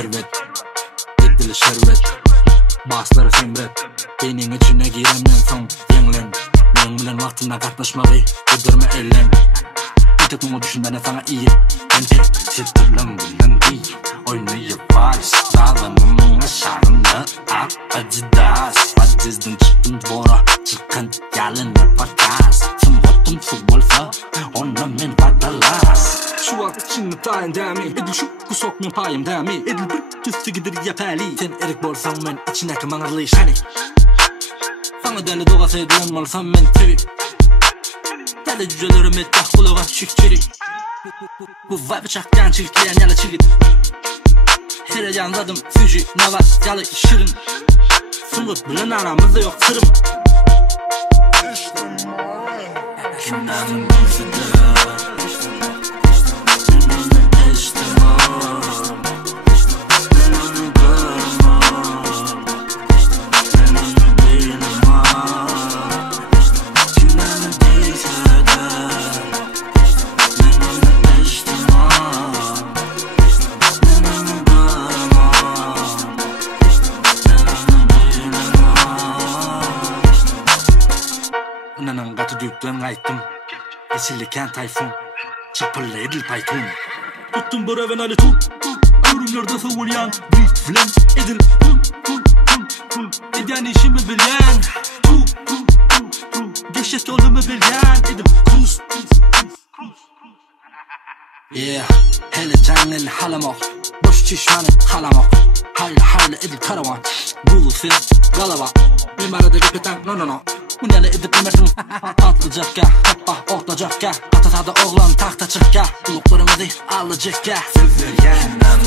servet, edili şerbet, basları semret. Benim içine giremden son yenglen, men bilen wagtynda gatnaşmagy ödürme ellen. Tek bunu düşünmene sana iyi. Ben tek sittirlem bilen değil. Oynayıp vals, dağlanımın aşağında Adidas, Adiz'den çıktım dvora, çıkan yalını patas. Tüm gottum futbolsa, onunla men padalas. Şu vakit içinde tayin demi, edil şu kusok men payım demi. Edil bir cüstü gidir yapali. Sen erik bolsan men içindeki manarlı işani. Sana deli doğa sevdilen malsam men tevi. Deli cücelerim ettak kulağa çükçelik. Bu vibe çaktan çilkiyen yalı çilgit. Heyecanladım Fuji, Nava, yalı şirin. Sıngut bilen aramızda yok sırım. Kimden bizidir? Nanang gatı düktüm ayttım. Esilliken tayfun, çapırlı edil paytun. Tuttum böreven ali tun, örümlerde sıvıryan. Bir filan edil Edyan işimi bilen. Geçet yolumu bilen. Edil kruz. Yeah, hele canlı halamak. Boş çişmanı halamak. Hayli edil karavan. Google film, galava. Mimarada gepetan, no. Unyala edip bilmersin. Atlayacakka, hoppa ortacakka. Atasada oğlan tahta çıkka. Uluklarımızı alacakka. Sizlerden